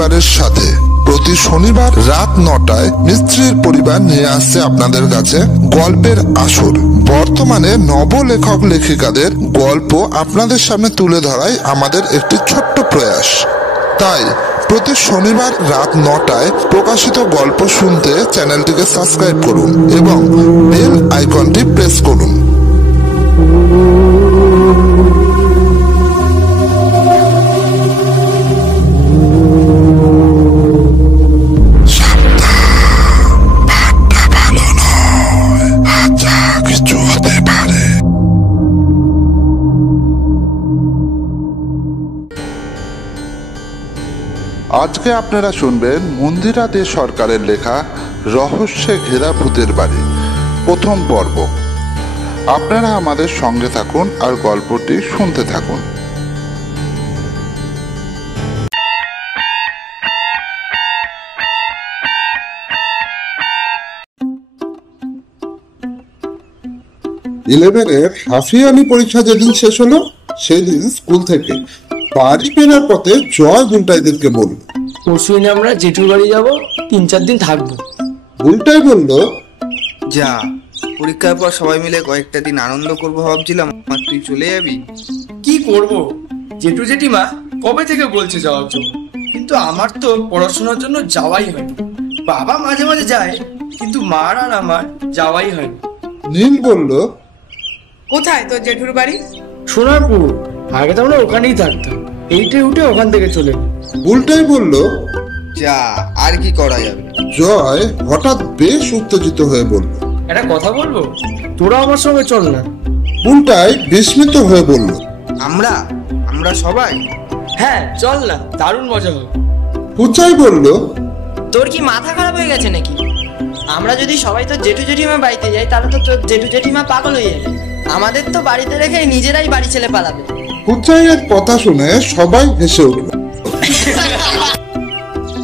পরিবারের সাথে প্রতি শনিবার রাত 9টায় মিস্ত্রির পরিবার নিয়ে আসছে আপনাদের কাছে গল্পের আসর। বর্তমানে নবলেখক লেখিকাদের গল্প আপনাদের সামনে তুলে ধরাই আমাদের একটি ছোট্ট প্রয়াস। তাই প্রতি শনিবার রাত 9টায় প্রকাশিত গল্প শুনতে চ্যানেলটিকে সাবস্ক্রাইব করুন এবং বেল আইকনটি প্রেস করুন। আজকে আপনারা শুনবেন মন্দিরা দে সরকারের লেখা রহস্যে ঘেরা ভূতের বাড়ি প্রথম পর্ব। আপনারা আমাদের সঙ্গে থাকুন আর গল্পটি শুনতে থাকুন। ইলেভেনের হাফিয়ালি পরীক্ষা যেদিন শেষ হলো সেদিন স্কুল থেকে বাড়ি ফেরার পথে জয় বুলটাইদেরকে বলল, পরশু দিন আমরা জেঠুর বাড়ি যাবো, 3-4 দিন থাকবো। বুলটাই বলল, যা, পরীক্ষার পর সবাই মিলে কয়েকটা দিন আনন্দ করবো ভাবছিলাম, আর তুই চলে যাবি। কি করব, জেঠু জেঠিমা কবে থেকে বলছে যাওয়ার জন্য, কিন্তু আমার তো পড়াশোনার জন্য যাওয়াই হয়নি। বাবা মাঝে মাঝে যায়, কিন্তু মার আর আমার যাওয়াই হয়নি। নীল বলল, কোথায় তোর জেঠুর বাড়ি? সোনারপুর। আগে তো আমরা ওখানেই থাকতাম, এইটে উঠে ওখান থেকে চলে। বুলটাই বলল, যা, আর কি করা যাবে। জয় হঠাৎ বেশ উত্তেজিত হয়ে বলল, একটা কথা বলবো, তোরা আমার সঙ্গে চল না। বুলটাই বিস্মিত হয়ে বলল, আমরা সবাই? হ্যাঁ চল না, দারুণ মজা হবে। পুচাই বলল, তোর কি মাথা খারাপ হয়ে গেছে নাকি? আমরা যদি সবাই তো জেঠু জেঠিমা বাড়িতে যাই, তাহলে তো তোর জেঠু জেঠিমা পাগল হয়ে যাবে। আমাদের তো বাড়িতে রেখে নিজেরাই বাড়ি ছেড়ে পালাবে। পুচাইয়ের কথা শুনে সবাই হেসে উঠল,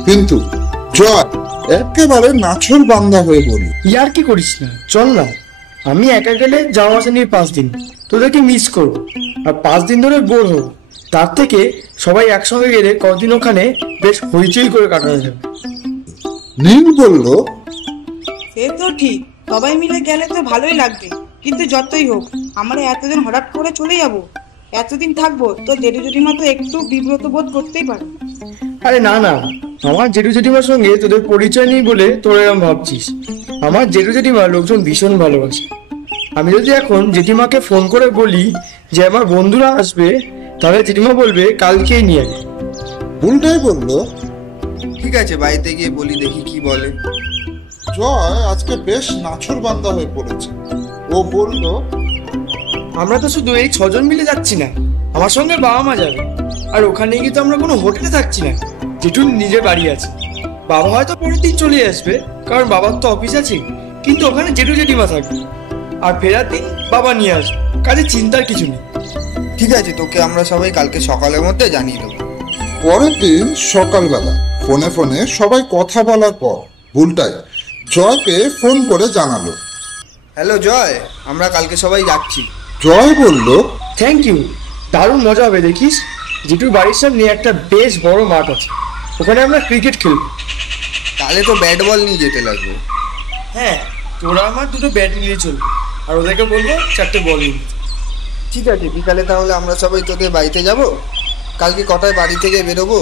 কিন্তু জয় একেবারে নাছর বান্দা হয়ে বলল, ইয়ার কি করিস না, চল না। আমি একা গেলে যাওয়া আসা নিয়ে 5 দিন তোদেরকে মিস করবো, আর 5 দিন ধরে বোর হবো। তার থেকে সবাই একসঙ্গে গেলে কদিন ওখানে বেশ হইচই করে কাটানো যাবে। নীল বলল, সে তো ঠিক, সবাই মিলে গেলে তো ভালোই লাগবে, কিন্তু যতই হোক আমরা এতদিন হঠাৎ করে চলে যাব, এতদিন থাকবো, তো জেঠু জেঠিমা তো একটু বিব্রত বোধ করতেই পারে। আরে না না, আমার জেঠু জেঠিমার সঙ্গে তোদের পরিচয় নেই বলে তোরা এরকম ভাবছিস। আমার জেঠু জেঠিমা লোকজন ভীষণ ভালোবাসে। আমি যদি এখন জেঠিমাকে ফোন করে বলি যে আমার বন্ধুরা আসবে, তাহলে জেঠিমা বলবে কালকেই নিয়ে আয়। বুলটাই বলল, ঠিক আছে, বাড়িতে গিয়ে বলি, দেখি কি বলে। জয় আজকে বেশ নাছর বান্দা হয়ে পড়েছে। ও বলল, আমরা তো শুধু এই 6 জন মিলে যাচ্ছি না, আমার সঙ্গে বাবা মা যাবে। আর ওখানে গিয়ে তো আমরা কোনো হোটেলে থাকছি না, জেঠুর নিজের বাড়ি আছে। বাবা হয়তো পরের দিন চলে আসবে, কারণ বাবার তো অফিস আছে, কিন্তু ওখানে জেঠু জেঠিমা থাকবে। আর ফেরার দিন বাবা নিয়ে আসবে, কাজে চিন্তার কিছু নেই। ঠিক আছে, তোকে আমরা সবাই কালকে সকালের মধ্যে জানিয়ে দেবো। পরের দিন সকালবেলা ফোনে ফোনে সবাই কথা বলার পর বুলটাই জয়কে ফোন করে জানালো, হ্যালো জয়, আমরা কালকে সবাই যাচ্ছি। জয় বলল, থ্যাংক ইউ, দারুণ মজা হবে। দেখিস, জেঠুর বাড়ির সামনে একটা বেশ বড় মাঠ আছে, ওখানে আমরা ক্রিকেট খেলবো। তাহলে তো ব্যাট বল নিয়ে যেতে লাগবে। হ্যাঁ, তোরা আমার 2টো ব্যাট নিয়ে চলবে, আর ওদেরকে বলবো 4টে বল নিয়ে। ঠিক আছে, বিকালে তাহলে আমরা সবাই তোদের বাড়িতে যাব। কালকে কটায় বাড়ি থেকে বেরোবো,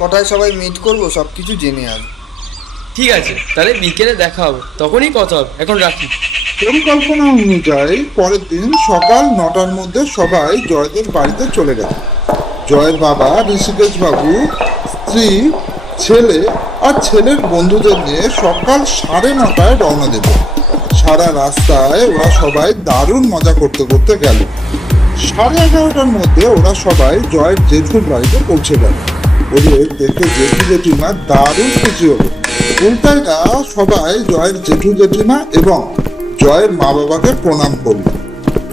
কটায় সবাই মিট করবো, সব কিছু জেনে আসবো। ঠিক আছে, তাহলে বিকেলে দেখা হবে, তখনই কথা হবে। এখন রাখি। পরিকল্পনা অনুযায়ী পরের দিন সকাল 9টার মধ্যে সবাই জয়দের বাড়িতে চলে গেল। জয়ের বাবা ঋষিকেশ বাবু, স্ত্রী, ছেলে আর ছেলের বন্ধুদের নিয়ে সকাল 9:30টায় রওনা দেব। সারা রাস্তায় ওরা সবাই দারুণ মজা করতে করতে গেল। 11:30টার মধ্যে ওরা সবাই জয়ের জেঠুর বাড়িতে পৌঁছে গেল। ওদের দেখে জেঠু জেঠিমা দারুণ খুশি হলো। উল্টাইটা সবাই জয়ের জেঠু জেঠিমা এবং জয়ের মা বাবাকে প্রণাম করল।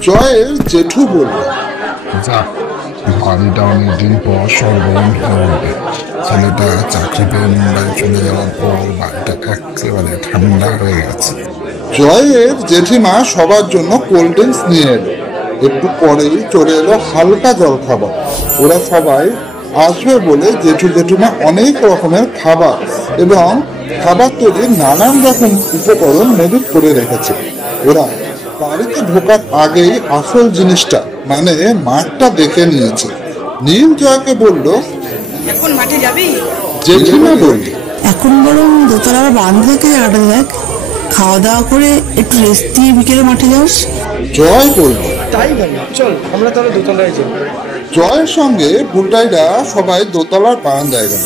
জয়ের জেঠু বলল, বাড়িটা অনেকদিন পর সরগরম হয়ে উঠবে। ছেলেটা চাকরি পেয়ে মুম্বাই চলে যাওয়ার পর বাড়িটা একেবারে ঠান্ডা হয়ে গেছে। জয়ের জেঠিমা সবার জন্য কোল্ড ড্রিঙ্কস নিয়ে এলো। একটু পরেই চলে এলো হালকা জল খাবার। ওরা সবাই আসবে বলে জেঠু জেঠুমা অনেক রকমের খাবার এবং খাবার তৈরির নানান রকম উপকরণ মজুত করে রেখেছে। ওরা বাড়িতে ঢোকার আগেই আসল জিনিসটা মানে মাঠটা দেখে নিয়েছে। নীল জয়কে বলল, এখন মাঠে যাবি? জেঠিমা বলল, এখন বরং দোতলার বান্ধ থেকে জায়গাটা দেখ, খাওয়া দাওয়া করে একটু রেস্ট দিয়ে বিকেলে মাঠে যাস। জয় বলল। তাই ভালো, চল আমরা তাহলে দোতলায় যাই। জয়ের সঙ্গে বুলটাইরা সবাই দোতলার বারান্দায় গেল।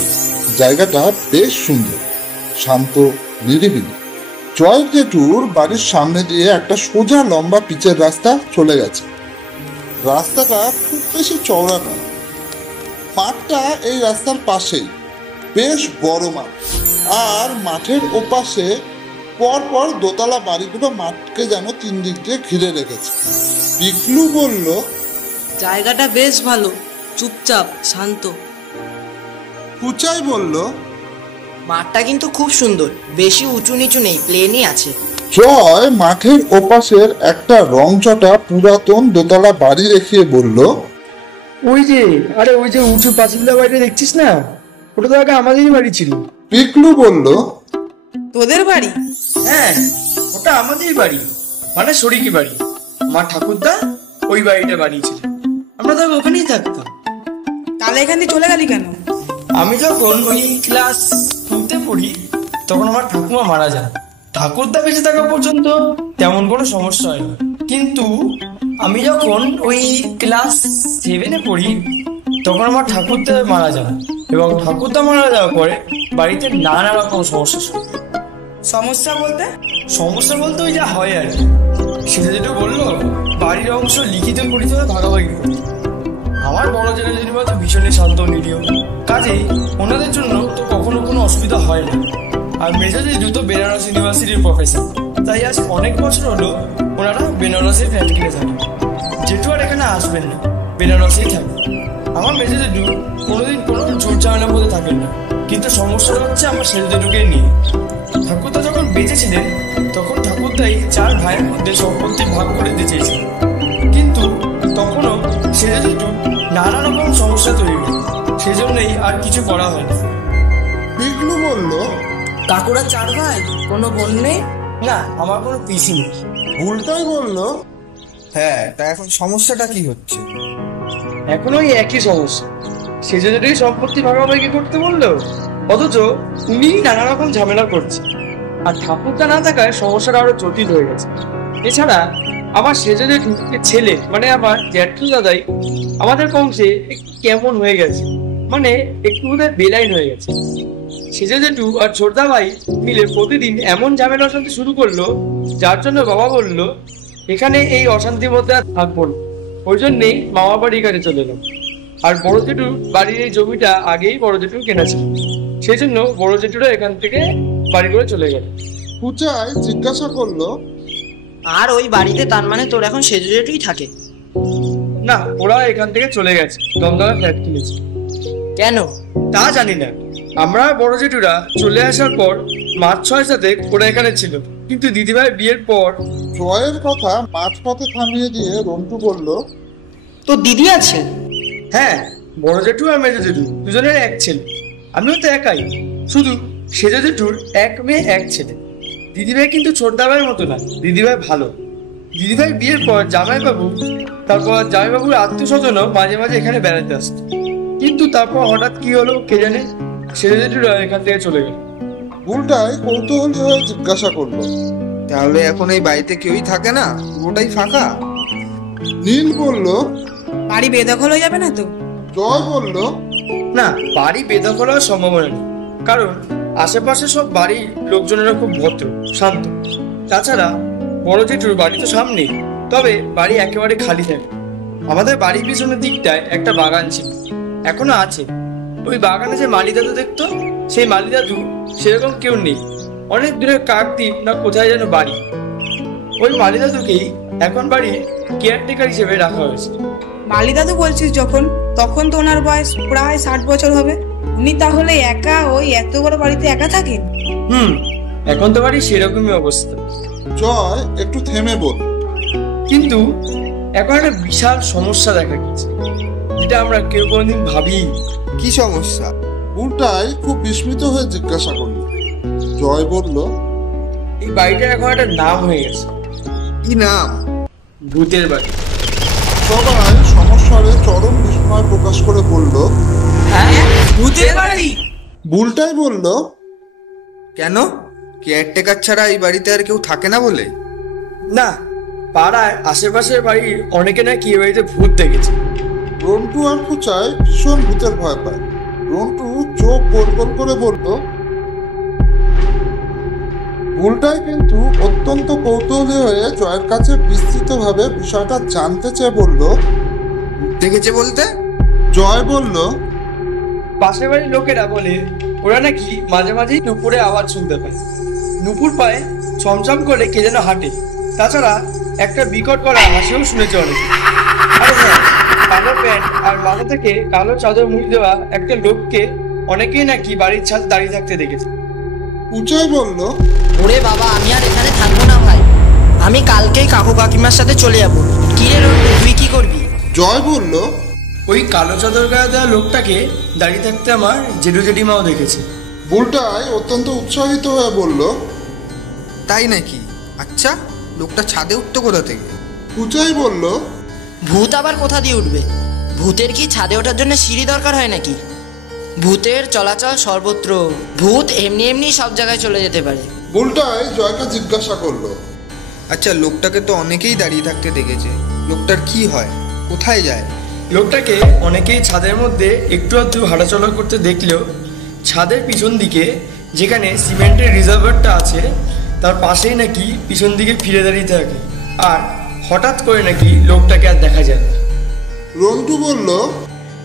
জায়গাটা বেশ সুন্দর, শান্ত, নিরিবিলি। জয় জেঠুর বাড়ির সামনে দিয়ে একটা সোজা লম্বা পিচের রাস্তা চলে গেছে। রাস্তাটা খুব বেশি চওড়া নয়। মাঠটা এই রাস্তার পাশেই, বেশ বড় মাঠ। আর মাঠের ওপাশে পরপর দোতলা বাড়িগুলো মাঠকে যেন তিন দিক দিয়ে ঘিরে রেখেছে। পিকলু বলল, জায়গাটা বেশ ভালো, চুপচাপ, শান্ত। কুচাই বলল। মাঠটা কিন্তু খুব সুন্দর, বেশি উঁচু নিচু নেই, প্লেনই আছে। জয় মাঠের ওপাশের একটা রংচটা পুরাতন দোতলা বাড়ি রেখে বলল, ওই যে, আরে ওই যে উঁচু পাঁচিলটা বাড়িটা দেখছিস না, ওটা তো আগে আমাদেরই বাড়ি ছিল। পিকলু বলল, তোদের বাড়ি? হ্যাঁ, ওটা আমাদেরই বাড়ি, মানে শরিকি বাড়ি। আমার ঠাকুরদা ওই বাড়িটা বানিয়েছিল, আমরা তো ওখানেই থাকতাম। তাহলে এখান থেকে চলে গেলি কেন? আমি যখন ওই ক্লাস 2-তে পড়ি তখন আমার ঠাকুমা মারা যায়। ঠাকুরদা বেঁচে থাকা পর্যন্ত তেমন কোনো সমস্যা হয়নি, কিন্তু আমি যখন ওই ক্লাস 7-এ পড়ি তখন আমার ঠাকুরদা মারা যায়, এবং ঠাকুরদা মারা যাওয়ার পরে বাড়িতে নানা রকম সমস্যা শুরু হয়। সমস্যা বলতে? সমস্যা বলতে ওই যা হয় আর কি। সেটা যেটা বললো বাড়ির অংশ লিখিত পরিচয় ভাগাভাগি করতে। আমার বড় জেলা জেঠিমা তো ভীষণই শান্ত নিরীহ, কাজেই ওনাদের জন্য তো কখনো কোনো অসুবিধা হয় না। আর মেজো জেঠু তো বেনারস ইউনিভার্সিটির প্রফেসর, তাই আজ অনেক বছর হলো ওনারা বেনারসে ফ্ল্যাট কিনে থাকেন। জেঠু আর এখানে আসবেন না, বেনারসেই থাকেন। আমার মেজো জেঠু কোনোদিন কোনো জোর ঝামেলার মধ্যে থাকেন না, কিন্তু সমস্যাটা হচ্ছে আমার সেজো জেঠুকে নিয়ে। ঠাকুরদা যখন বেঁচে ছিলেন তখন ঠাকুরদাই 4 ভাইয়ের মধ্যে সম্পত্তি ভাগ করে দিতে চেয়েছিলেন, কিন্তু তখনও সেজো জেঠু নানা রকম সমস্যা তৈরি হয়, সেজন্যই আর কিছু করা হয়নি। পিকলু বলল, কাকুরা 4 ভাই, কোনো বোন নেই? না, আমার কোনো পিসি নেই। বুলটাই বলল, হ্যাঁ, তা এখন সমস্যাটা কি হচ্ছে? এখন ওই একই সমস্যা, সেজো জেঠুই সম্পত্তি ভাগাভাগি করতে বললো, অথচ উনি নানা রকম ঝামেলা করছে। আর ঠাকুরদা না থাকায় সমস্যাটা আরো জটিল হয়ে গেছে। এছাড়া আমার সেজো জেঠু ছেলে মানে আমার জ্যাঠু দাদাই আমাদের বংশে একটু কেমন হয়ে গেছে, মানে একটু বোধহয় বেলাইন হয়ে গেছে। সেজো জেঠু আর ছোটদা ভাই মিলে প্রতিদিন এমন ঝামেলা অশান্তি শুরু করলো, যার জন্য বাবা বললো এখানে এই অশান্তির মধ্যে আর থাকবো না। ওই জন্যেই মামা বাড়ি এখানে চলে এলাম। আর বড় জেঠুর বাড়ির এই জমিটা আগেই বড় জেঠু কেনা ছিল, সেই জন্য বড় জেঠুরা এখান থেকে বাড়ি করে চলে গেল। কুচাই জিজ্ঞাসা করলো, আর ওই বাড়িতে তার মানে তোর এখন সেজো জেঠুই থাকে? না, ওরা এখান থেকে চলে গেছে, দমদমে ফ্ল্যাট কিনেছে। কেন? তা জানি না। আমরা বড় জেঠুরা চলে আসার পর মাস 6-7 ওরা এখানে ছিল, কিন্তু দিদিভাই বিয়ের পর। জয়ের কথা মাঝপথে থামিয়ে দিয়ে রন্টু বলল, তোর দিদি আছে? হ্যাঁ, বড় জেঠু আর মেজো জেঠু দুজনের এক ছেলে, আমিও তো একাই। শুধু সেজো জেঠুর 1 মেয়ে 1 ছেলে। দিদিভাই কিন্তু ছোটদা ভাইয়ের মতো না, দিদিভাই ভালো। দিদিভাই বিয়ের পর জামাইবাবু, তারপর জামাইবাবুর আত্মীয় স্বজনও মাঝে মাঝে এখানে বেড়াতে আসতো, কিন্তু তারপর হঠাৎ কি হলো কে জানে, সেজো জেঠুরা এখান থেকে চলে গেল। বুলটাই কৌতূহলী হয়ে জিজ্ঞাসা করলো, তাহলে এখন এই বাড়িতে কেউই থাকে না, পুরোটাই ফাঁকা? নীল বলল। বাড়ি বেদখল হয়ে যাবে না তো? জয় বলল, না, বাড়ি বেদখল হওয়ার সম্ভাবনা নেই, কারণ আশেপাশে সব বাড়ির লোকজনেরা খুব ভদ্র শান্ত। তাছাড়া বড় জেঠুর বাড়ি তো সামনেই, তবে বাড়ি একেবারে খালি থাকে। আমাদের বাড়ির পিছনের দিকটায় একটা বাগান ছিল, এখনো আছে। ওই বাগানে যে মালি দাদু দেখতো, সেই মালি দাদু সেরকম কেউ নেই, অনেক দূরে কাকদ্বীপ না কোথায় যেন বাড়ি। ওই মালি দাদুকেই এখন বাড়ির কেয়ারটেকার হিসেবে রাখা হয়েছে। মালি দাদু বলছিস যখন, তখন তো ওনার বয়স প্রায় 60 বছর হবে। উনি তাহলে একা ওই এত বড় বাড়িতে একা থাকেন? এখন তো বাড়ি সেরকমই অবস্থা। জয় একটু থেমে বলল, কিন্তু এখন একটা বিশাল সমস্যা দেখা গেছে, যেটা আমরা কেউ কোনোদিন ভাবি কি সমস্যা? বুলটাই খুব বিস্মিত হয়ে জিজ্ঞাসা করলো। জয় বলল, এই বাড়িটার এখন একটা নাম হয়ে গেছে, কি নাম? ভূতের বাড়ি। সবাই সমস্যারে চরম বিস্ময় প্রকাশ করে বলল। ভূতের বাড়ি? বুলটাই বলল, কেন? কেয়ারটেকার ছাড়া এই বাড়িতে আর কেউ থাকে না বলে? না, পাড়ায় আশেপাশের বাড়ির অনেকে নাকি এই বাড়িতে ভূত দেখেছে। রন্টু আর কুচাই ভীষণ ভূতের ভয় পায়। রন্টু চোখ গোল গোল করে বলল। বুলটাই কিন্তু অত্যন্ত কৌতূহলী হয়ে জয়ের কাছে বিস্তৃতভাবে বিষয়টা জানতে চেয়ে বলল। দেখেছে বলতে? জয় বলল, পাশের বাড়ির লোকেরা বলে ওরা নাকি মাঝে মাঝেই নুপুরে আওয়াজ শুনতে পায়। নুপুর পায়ে ছমছম করে কে যেন হাঁটে। তাছাড়া একটা বিকট করা হাসিও শুনেছে অনেকে। আর হ্যাঁ, কালো প্যান্ট আর মাথা থেকে কালো চাদর মুড়ি দেওয়া একটা লোককে অনেকেই নাকি বাড়ির ছাদ দাঁড়িয়ে থাকতে দেখেছে। কুচাই বলল, ওরে বাবা, আমি আর এখানে থাকবো না ভাই। আমি কালকেই কাকু কাকিমার সাথে চলে যাবো। কি রে রন্টু, তুই কি করবি? জয় বলল, ওই কালো চাদর গায়ে দেওয়া লোকটাকে দাঁড়িয়ে থাকতে আমার জেঠু জেঠিমাও দেখেছে। বুলটাই অত্যন্ত উৎসাহিত হয়ে বলল। তাই নাকি? আচ্ছা, লোকটা ছাদে উঠতো কোথা থেকে? কুচাই বলল, ভূত আবার কোথা দিয়ে উঠবে? ভূতের কি ছাদে ওঠার জন্য সিঁড়ি দরকার হয় নাকি? ভূতের চলাচল সর্বত্র। ভূত এমনি এমনি সব জায়গায় চলে যেতে পারে। বুলটাই জয়কে জিজ্ঞাসা করলো। আচ্ছা, লোকটাকে তো অনেকেই দাঁড়িয়ে থাকতে দেখেছে। লোকটার কি হয়? কোথায় যায়? লোকটাকে অনেকেই ছাদের মধ্যে একটু আধটু হাঁটাচলা করতে দেখলেও ছাদের পিছন দিকে যেখানে সিমেন্টের রিজার্ভারটা আছে তার পাশেই নাকি পিছন দিকে ফিরে দাঁড়িয়ে থাকে। আর হঠাৎ করে নাকি লোকটাকে আর দেখা যায় না। রন্টু বলল,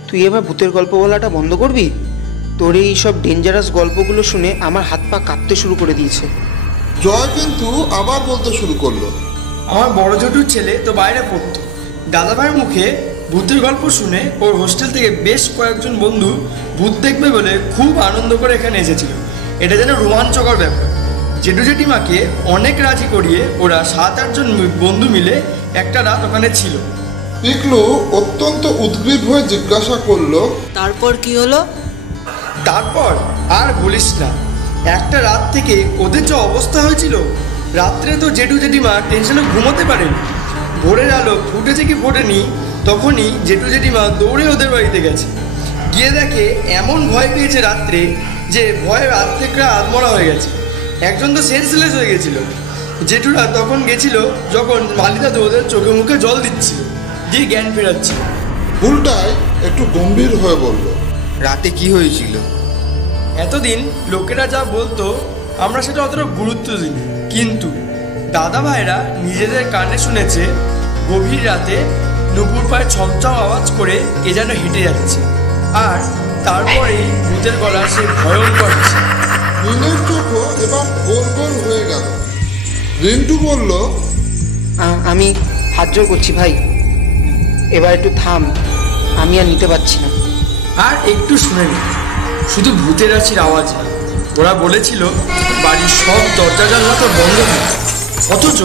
তুই এবার ভূতের গল্প বলাটা বন্ধ করবি? তোর এই সব ডেঞ্জারাস গল্পগুলো শুনে আমার হাত পা কাঁপতে শুরু করে দিয়েছে। জয় কিন্তু আবার বলতে শুরু করলো। আমার বড় জটুর ছেলে তো বাইরে পড়তো। দাদাভাইয়ের মুখে ভূতের গল্প শুনে ওর হোস্টেল থেকে বেশ কয়েকজন বন্ধু ভূত দেখবে বলে খুব আনন্দ করে এখানে এসেছিল। এটা যেন রোমাঞ্চকর ব্যাপার। জেঠু জেঠিমাকে অনেক রাজি করিয়ে ওরা 7-8 জন বন্ধু মিলে একটা রাত ওখানে ছিল। পিকলু অত্যন্ত উদ্গ্রীব হয়ে জিজ্ঞাসা করলো, তারপর কি হলো? তারপর আর বলিস না, একটা রাত থেকে ওদের যে অবস্থা হয়েছিল, রাত্রে তো জেঠু জেঠিমা টেনশনে ঘুমোতে পারেন। ভোরের আলো ফুটেছে কি ফোটেনি, তখনই জেঠু জেঠিমা দৌড়ে ওদের বাড়িতে গেছে। গিয়ে দেখে এমন ভয় পেয়েছে রাত্রে যে ভয়ে আর্ধেকরা আধমরা হয়ে গেছে। একজন তো সেন্সলেস হয়ে গেছিল। জেঠুরা তখন গেছিল যখন মালিদা ওদের চোখে মুখে জল দিচ্ছিল, দিয়ে জ্ঞান ফেরাচ্ছিল। বুলটাই একটু গম্ভীর হয়ে বলল। রাতে কি হয়েছিল? এতদিন লোকেরা যা বলতো আমরা সেটা অতটা গুরুত্ব দিইনি, কিন্তু দাদা ভাইরা নিজেদের কানে শুনেছে গভীর রাতে নুপুর পায়ে ছমছম আওয়াজ করে কে যেন হেঁটে যাচ্ছে। আর তারপরেই ভূতের গলার সেই ভয়ঙ্কর হাসি। রিনের চোখও এবার গোল গোল হয়ে গেল। রিন্টু বলল, আমি হাত জোর করছি ভাই, এবার একটু থাম, আমি আর নিতে পারছি না। আর একটু শুনে নি, শুধু ভূতের হাসির আওয়াজ না। ওরা বলেছিল বাড়ির সব দরজা জানলা তো বন্ধ থাকে, অথচ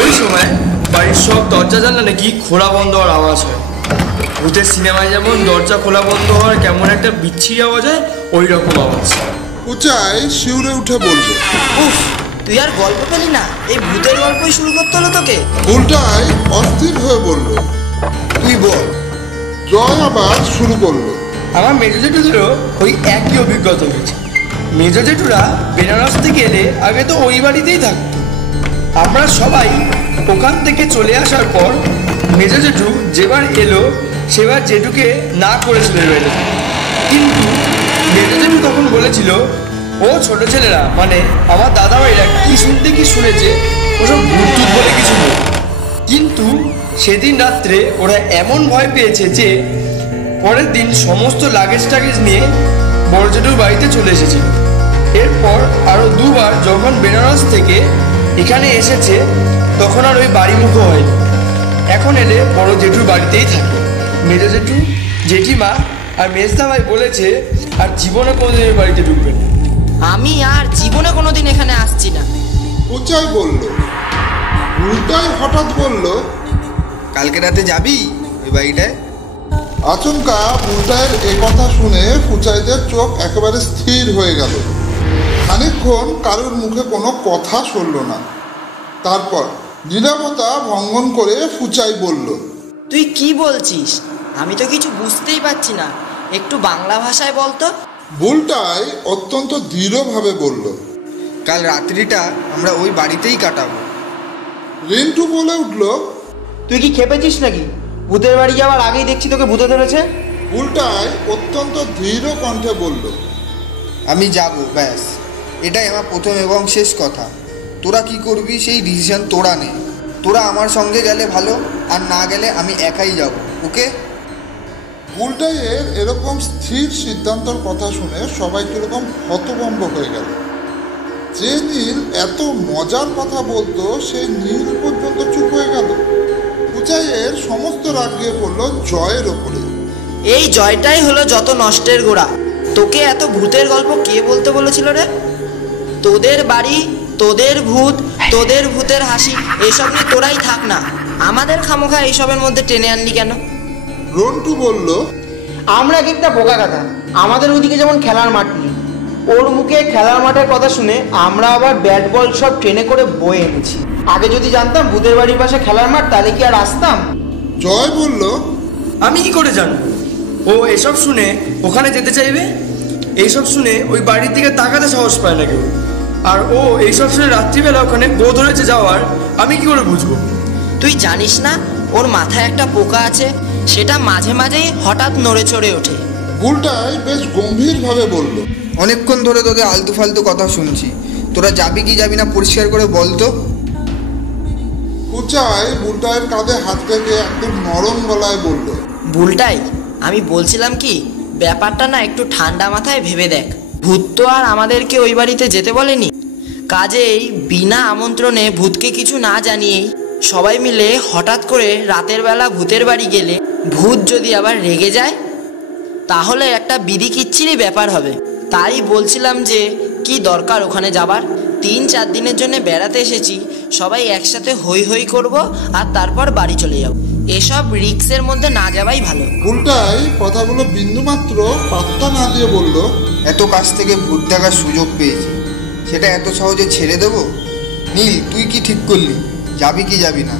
ওই সময় বাড়ির সব দরজা জানলা নাকি খোলা বন্ধ হওয়ার আওয়াজ হয়। ভূতের সিনেমায় যেমন দরজা খোলা বন্ধ হওয়ার কেমন একটা বিচ্ছিরি আওয়াজ হয়, ওই রকম আওয়াজ। কুচাই শিউরে উঠে বলল। উফ, তুই আর গল্প পেলি না? এই ভূতের গল্পই শুরু করতে হলো তোকে? বুলটাই অস্থির হয়ে বলল, তুই বল। জয় আবার শুরু করলো। আমার মেজো জেঠুদেরও ওই একই অভিজ্ঞতা হয়েছে। মেজো জেঠুরা বেনারস থেকে এলে আগে তো ওই বাড়িতেই থাকতো। আমরা সবাই ওখান থেকে চলে আসার পর মেজো জেঠু যেবার এলো সেবার জেঠুকে না করে চলে গেল। কিন্তু মেজো জেঠু তখন বলেছিল ও ছোট ছেলেরা মানে আমার দাদা ভাইরা কি শুনতে কি শুনেছে ওসব ভূত বলে কিছু নেই। কিন্তু সেদিন রাত্রে ওরা এমন ভয় পেয়েছে যে পরের দিন সমস্ত লাগেজ টাগেজ নিয়ে বড় জেঠুর বাড়িতে চলে এসেছিল। এরপর আরও 2 বার যখন বেনারস থেকে এখানে এসেছে তখন আর ওই বাড়িমুখো হয়নি। এখন এলে বড় জেঠুর বাড়িতেই থাকে। মেজো জেঠু, জেঠিমা আর মেজদা ভাই বলেছে আর জীবনে কোনোদিন ওই বাড়িতে ঢুকবে না। আমি আর জীবনে কোনোদিন এখানে আসছি না। কুচাই বলল। বুলটাই হঠাৎ বলল, কালকে রাতে যাবি ওই বাড়িটায়? আচমকা বুলটাইয়ের এ কথা শুনে ফুচাইদের চোখ একেবারে স্থির হয়ে গেল। খানিকক্ষণ কারোর মুখে কোনো কথা শুনল না। তারপর নীরবতা ভঙ্গন করে ফুচাই বলল, তুই কি বলছিস? আমি তো কিছু বুঝতেই পারছি না, একটু বাংলা ভাষায় বলতো। বুলটাই অত্যন্ত দৃঢ়ভাবে বলল, কাল রাত্রিটা আমরা ওই বাড়িতেই কাটাবো। রিন্টু বলে উঠল, তুই কি খেপেছিস নাকি? ভূতের বাড়ি যাওয়ার আগেই দেখছি তোকে ভূতে ধরেছে। বুলটাই অত্যন্ত দৃঢ় কণ্ঠে বলল, আমি যাব, ব্যাস, এটাই আমার প্রথম এবং শেষ কথা। তোরা কি করবি সেই ডিসিশন তোরা নে। তোরা আমার সঙ্গে গেলে ভালো, আর না গেলে আমি একাই যাব, ওকে? বুলটাইয়ের এরকম স্থির সিদ্ধান্তর কথা শুনে সবাই কিরকম হতভম্ব হয়ে গেল। যে নীল এত মজার কথা বলতো সেই নীল পর্যন্ত চুপ হয়ে গেল। ফুচাইয়ের সমস্ত রাগ গিয়ে পড়ল জয়ের ওপরে। এই জয়টাই হলো যত নষ্টের গোড়া। তোকে এত ভূতের গল্প কে বলতে বলেছিল রে? তোদের বাড়ি, তোদের ভূত, তোদের ভূতের হাসি, এসব নিয়ে তোরাই থাক না, আমাদের খামোখা এইসবের মধ্যে টেনে আনলি কেন? রন্টু বলল, আমরা এক একটা বোকা কথা, আমাদের ওইদিকে যেমন খেলার মাঠ নেই, ওর মুখে খেলার মাঠের কথা শুনে আমরা আবার ব্যাট বল সব ট্রেনে করে বয়ে এনেছি। আগে যদি জানতাম ভূতের বাড়ির পাশে খেলার মাঠ, তাহলে কি আর আসতাম? জয় বলল, আমি কি করে জানবো ও এসব শুনে ওখানে যেতে চাইবে? এইসব শুনে ওই বাড়ির দিকে তাকাতে সাহস পায় না কেউ। আর ও এইসব শুনে রাত্রিবেলা ওখানে গো ধরেছে যাওয়ার, আমি কি করে বুঝবো? তুই জানিস না ওর মাথায় একটা পোকা আছে, সেটা মাঝে মাঝেই হঠাৎ নড়ে চড়ে ওঠে। বুলটাই বেশ গম্ভীরভাবে বলল, অনেকক্ষণ ধরে তোদের আলতু ফালতু কথা শুনছি, তোরা যাবি কি যাবি না পরিষ্কার করে বল তো। ফুচাই বুলটাইয়ের কাঁধে হাত রেখে একদম নরম গলায় বলল, ভুলটাই আমি বলছিলাম কি, ব্যাপারটা না একটু ঠান্ডা মাথায় ভেবে দেখ। ভূত তো আর আমাদেরকে ওই বাড়িতে যেতে বলেনি, কাজেই বিনা আমন্ত্রণে ভূতকে কিছু না জানিয়েই সবাই মিলে হঠাৎ করে রাতের বেলা ভূতের বাড়ি গেলে ভূত যদি আবার রেগে যায় তাহলে একটা বিধি কিচ্ছিরই ব্যাপার হবে। তাই বলছিলাম যে কি দরকার ওখানে যাবার, 3-4 দিনের জন্য বেড়াতে এসেছি, সবাই একসাথে হই হই করব আর তারপর বাড়ি চলে যাব। এসব রিক্সের মধ্যে না যাওয়াই ভালো। বুলটাই কথাগুলো বিন্দুমাত্র পাত্তা না দিয়ে বলল, এত কাছ থেকে ভূত দেখার সুযোগ পেয়েছি, সেটা এত সহজে ছেড়ে দেবো? নীল, তুই কি ঠিক করলি, যাবি কি যাবি না?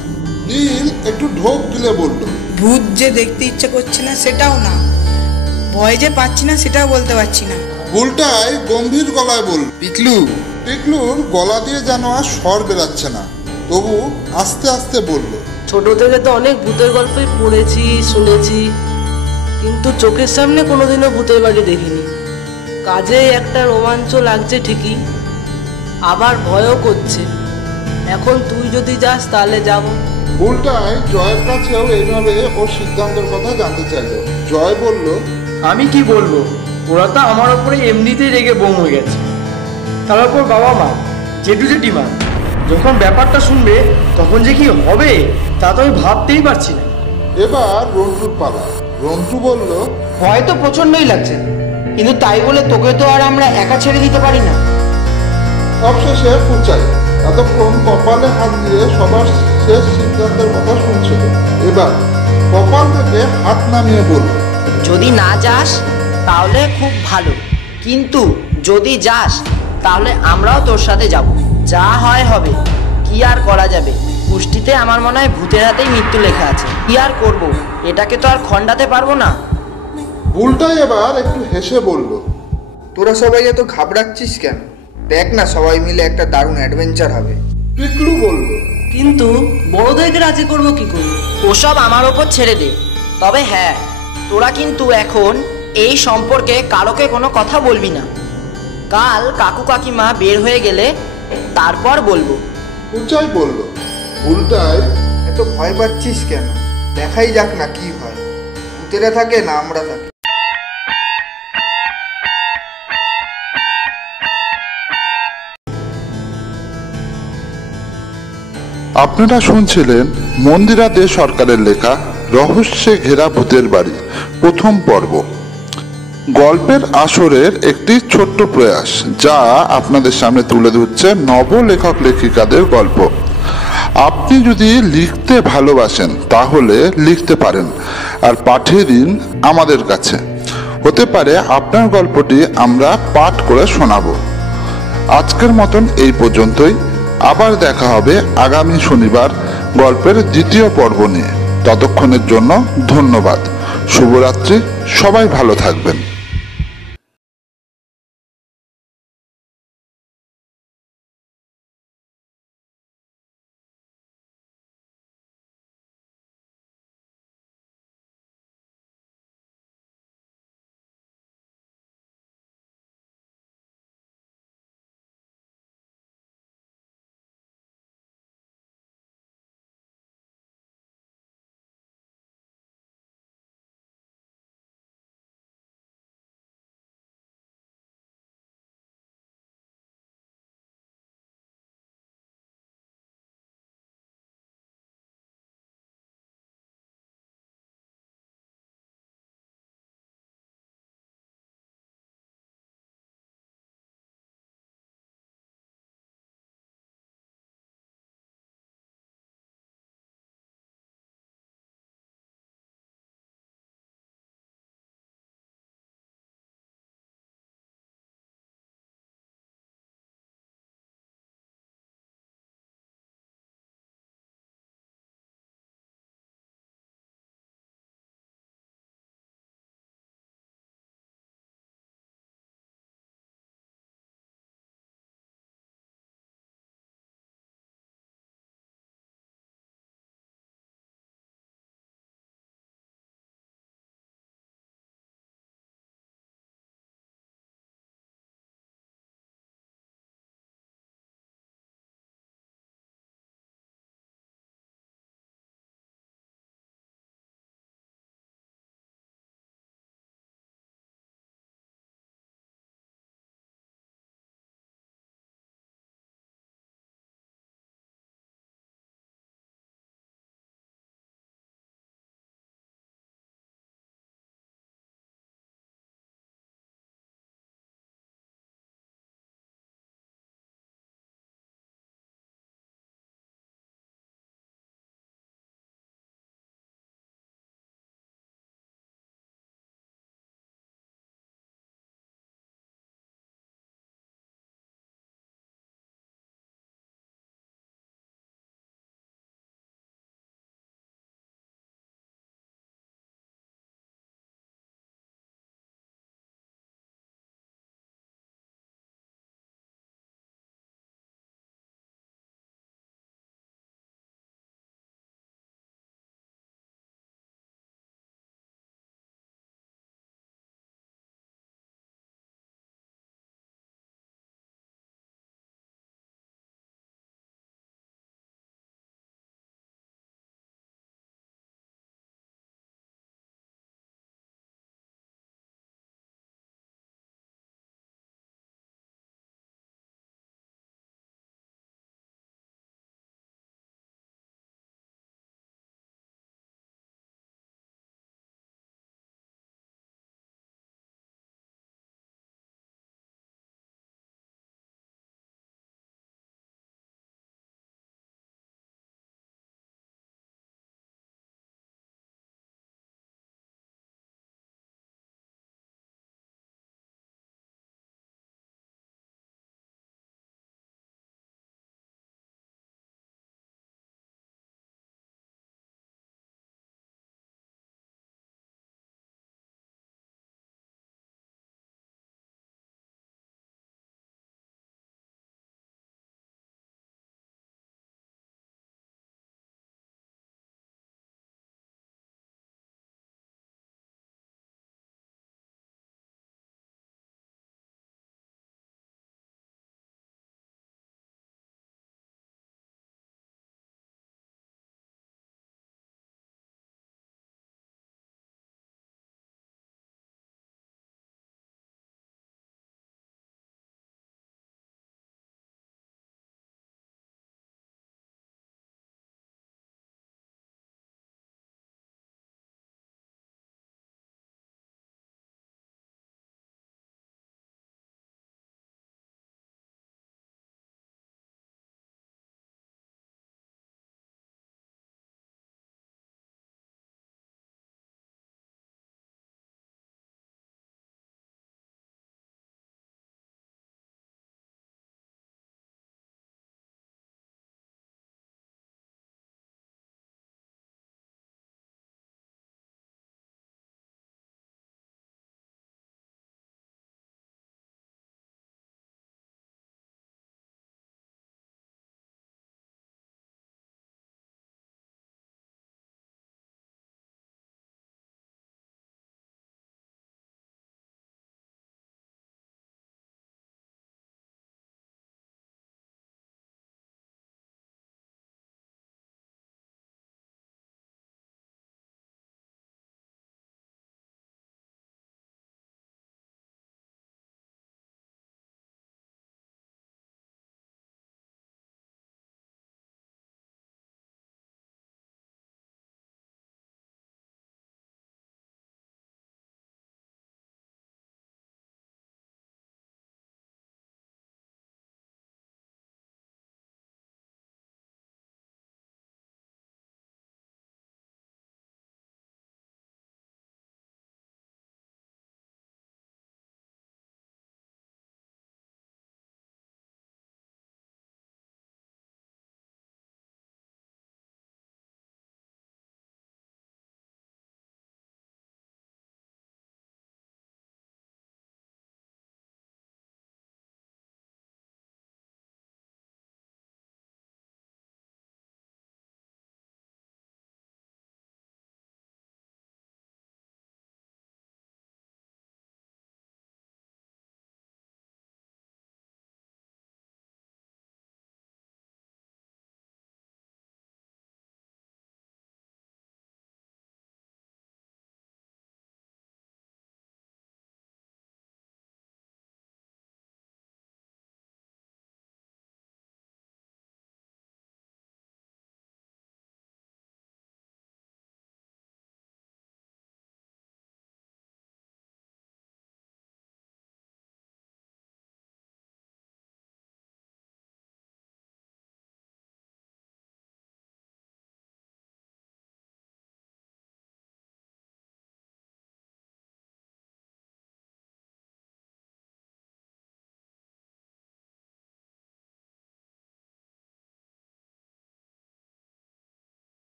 নীল একটু ঢোক গিলে বলল, ভূত যে দেখতে ইচ্ছে করছে না সেটাও না, ভয় যে পাচ্ছি না সেটাও বলতে পারছি না। বুলটাই গম্ভীর গলায় বলল, পিকলু, টিকলুর গলা দিয়ে যেন আর স্বর বেরাচ্ছে না, তবু আস্তে আস্তে বলল, ছোট থেকে তো অনেক ভূতের গল্পই পড়েছি, শুনেছি, কিন্তু চোখের সামনে কোনোদিনও ভূতের বাড়ি দেখিনি। কাজেই একটা রোমাঞ্চ লাগছে ঠিকই, আবার ভয়ও করছে। এখন তুই যদি যাস তাহলে যাব। বুলটাই জয়ের কাছেও এইভাবে ওর সিদ্ধান্তের কথা জানতে চাইল। জয় বলল, আমি কি বলবো, ওরা তো আমার ওপরে এমনিতেই রেগে বোম হয়ে গেছে, তার উপর বাবা মা, জেঠু জেঠিমা, যখন ব্যাপারটা শুনবে তখন যে কি হবে তা তো আমি ভাবতেই পারছি না। এবার রন্টুর পালা। রন্টু বলল, ভয় তো প্রচণ্ডই লাগছে, কিন্তু তাই বলে তোকে তো আর আমরা একা ছেড়ে দিতে পারি না। সবশেষে ফুচাই এতক্ষণ কপালে হাত দিয়ে সবার শেষ সিদ্ধান্তের কথা শুনছিল, এবার কপাল থেকে হাত নামিয়ে বলল, যদি না যাস তাহলে খুব ভালো, কিন্তু যদি যাস তাহলে আমরাও তোর সাথে যাব। যা হয় হবে, কি আর করা যাবে। কুষ্টিতে আমার মনে হয় ভূতের হাতেই মৃত্যু লেখা আছে, কি আর করব, এটাকে তো আর খণ্ডাতে পারবো না। বুলটাই এবার একটু হেসে বলল, তোরা সবাই এত ঘাবড়াচ্ছিস কেন? দেখ না, সবাই মিলে একটা দারুণ অ্যাডভেঞ্চার হবে। টিকলু বলল, কিন্তু বড়দেরকে রাজি করবো কি করে? ওসব আমার ওপর ছেড়ে দে। তবে হ্যাঁ, তোরা কিন্তু এখন এই সম্পর্কে কারোকে কোনো কথা বলবি না। কাল কাকু কাকিমা বের হয়ে গেলে তারপর বলবো। ফুচাই বলল, বুলটাই, এত ভয় পাচ্ছিস কেন? দেখাই যাক না কি হয়, ভূতেরা থাকে না আমরা থাকি। আপনারা শুনছিলেন মন্দিরা দে সরকারের লেখা রহস্যে ঘেরা ভূতের বাড়ি প্রথম পর্ব। গল্পের আসরের একটি ছোট্ট প্রয়াস যা আপনাদের সামনে তুলে ধরছে নব লেখক লেখিকাদের গল্প। আপনি যদি লিখতে ভালোবাসেন তাহলে লিখতে পারেন আর পাঠিয়ে দিন আমাদের কাছে। হতে পারে আপনার গল্পটি আমরা পাঠ করে শোনাবো। আজকের মতন এই পর্যন্তই। আবার দেখা হবে আগামী শনিবার গল্পের দ্বিতীয় পর্ব নিয়ে। ততক্ষণের জন্য ধন্যবাদ। শুভরাত্রি। সবাই ভালো থাকবেন।